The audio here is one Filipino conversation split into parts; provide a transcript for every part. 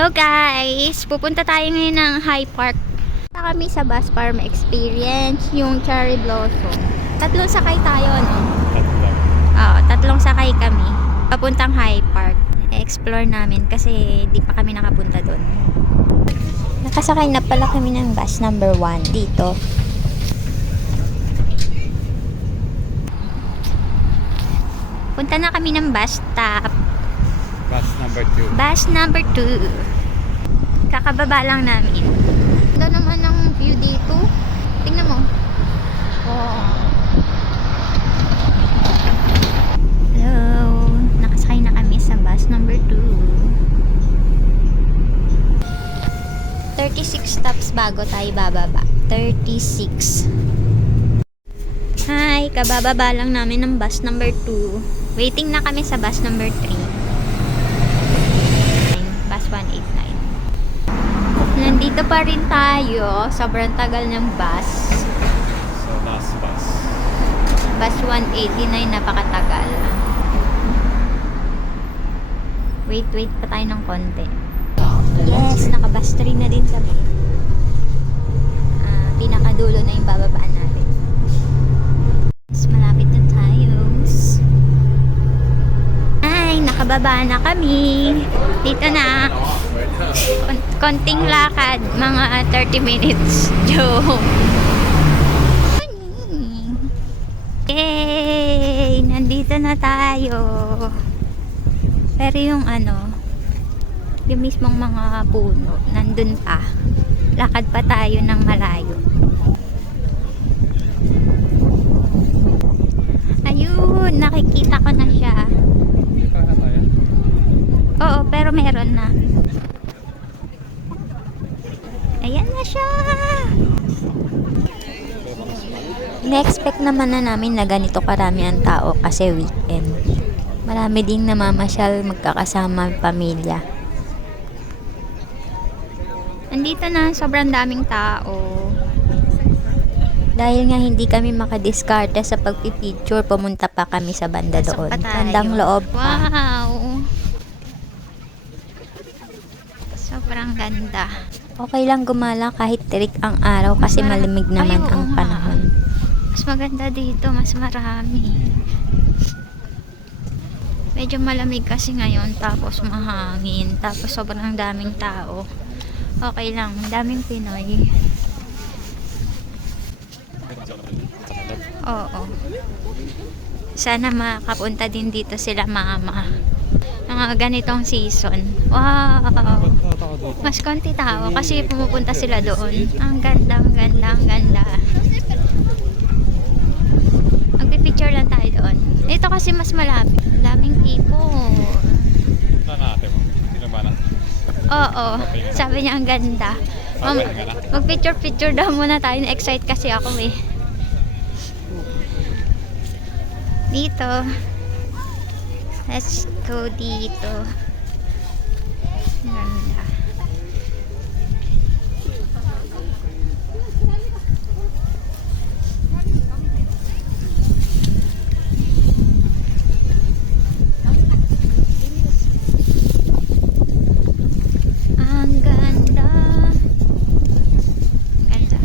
Hello guys! Pupunta tayo ngayon ng High Park. Punta kami sa bus para ma-experience yung cherry blossom. Tatlong sakay tayo, no? Oo, tatlong sakay kami. Papuntang High Park. E-explore namin kasi di pa kami nakapunta doon. Nakasakay na pala kami ng bus number 1 dito. Punta na kami ng bus stop. Bus number 2. Bus number 2. Kakababa lang namin. Ganda naman ang view dito. Tingnan mo. Oh. Hello. Nakasakay na kami sa bus number 2. 36 stops bago tayo bababa. 36. Hi, kabababa lang namin ng bus number 2. Waiting na kami sa bus number 3. Bus 189. Nandito pa rin tayo. Sobrang tagal ng bus. So last bus. Bus 189, napakatagal. Wait pa tayo ng konti. Yes, naka-bus 3 na din kami. Pinakadulo na yung bababaan natin. Mas malapit na tayo. Ay, nakababa na kami. Dito na. Konting lakad, mga 30 minutes. Joke. Yay! Nandito na tayo. Pero yung yung mismong mga puno, nandun pa. Lakad pa tayo ng malayo. Ayun, nakikita ko na siya. Oo, pero meron na. Ayan na siya. Na-expect naman na namin na ganito karami ang tao kasi weekend. Marami ding namamasyal magkakasama pamilya. Andito na, sobrang daming tao. Dahil nga hindi kami makadiskarte sa pagpipicture, pumunta pa kami sa banda doon. Bandang loob pa. Wow! Sobrang ganda. Okay lang gumala kahit tirik ang araw kasi malamig naman ang panahon. Mas maganda dito, mas marami. Medyo malamig kasi ngayon, tapos mahangin, tapos sobrang daming tao. Okay lang, daming Pinoy. Oo. Sana makapunta din dito sila mama. Mga ganitong season. Wow! Mas konti tao kasi pumupunta sila doon. Ang ganda, ang ganda, ang ganda. Magpipicture lang tayo doon. Dito kasi mas malapit. Daming people. Oo. Sabi niya ang ganda. Magpicture daw muna tayo. Na-excite kasi ako eh. Dito. Let's go dito. Ganda. Ang ganda. Ang ganda.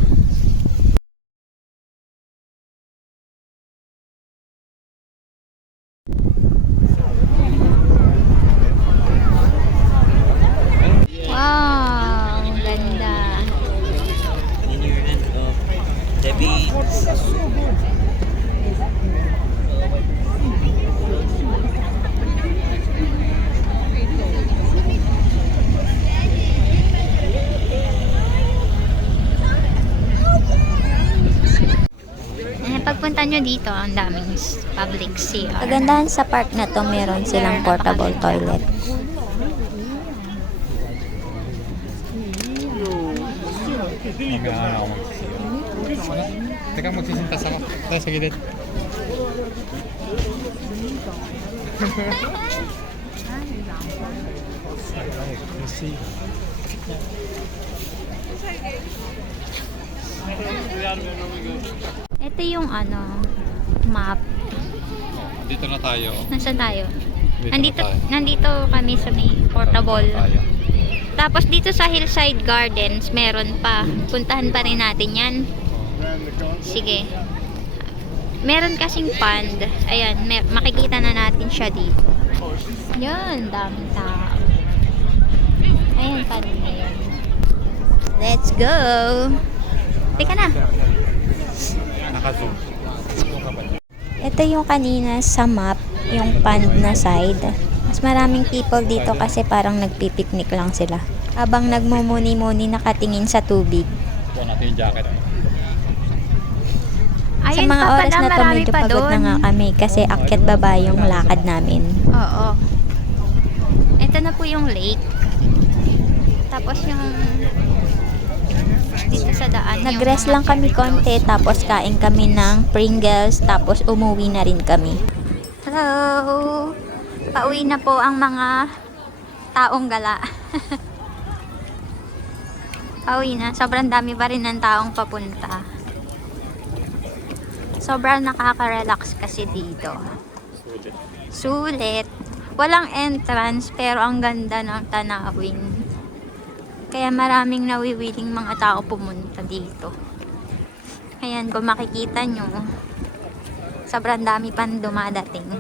Wow, ang ganda. Debbie. Pagpunta nyo dito, ang daming public CR. Kagandahan sa park na to, meron silang portable toilet. Teka, magsisintas ako. Tayo sa gilid. Ito yung map. Dito na tayo. Nasaan tayo? Dito Nandito kami sa may portable. Tayo. Tapos dito sa Hillside Gardens, meron pa. Puntahan pa rin natin yan. Sige. Meron kasing pond. Ayan, makikita na natin siya dito. Yan, daming tao. Ayan, pond na yun. Let's go! Teka na. Naka-zoom. Ito yung kanina sa map, yung pond na side. Mas maraming people dito kasi parang nagpipiknik lang sila. Habang nagmumuni-muni nakatingin sa tubig. Kuha natin yung jacket. Sa Ayun mga pa oras pala, na to marami medyo pa pagod na doon. nga kami kasi akyat baba yung lakad namin. Oo. Ito na po yung lake. Tapos yung dito sa daan. yung Nag-rest mga lang kami cherry konti blossom. tapos kain kami ng Pringles tapos umuwi na rin kami. Hello! Pauwi na po ang mga taong gala. Pauwi na. Sobrang dami pa rin ng taong papunta. Sobrang nakaka-relax kasi dito. Sulit. Walang entrance pero ang ganda ng tanawin. Kaya maraming nawiwiling mga tao pumunta dito. Ayan, kung makikita nyo, sobrang dami pang dumadating.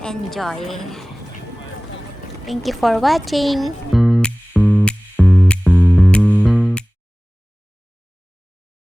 Enjoy. Thank you for watching!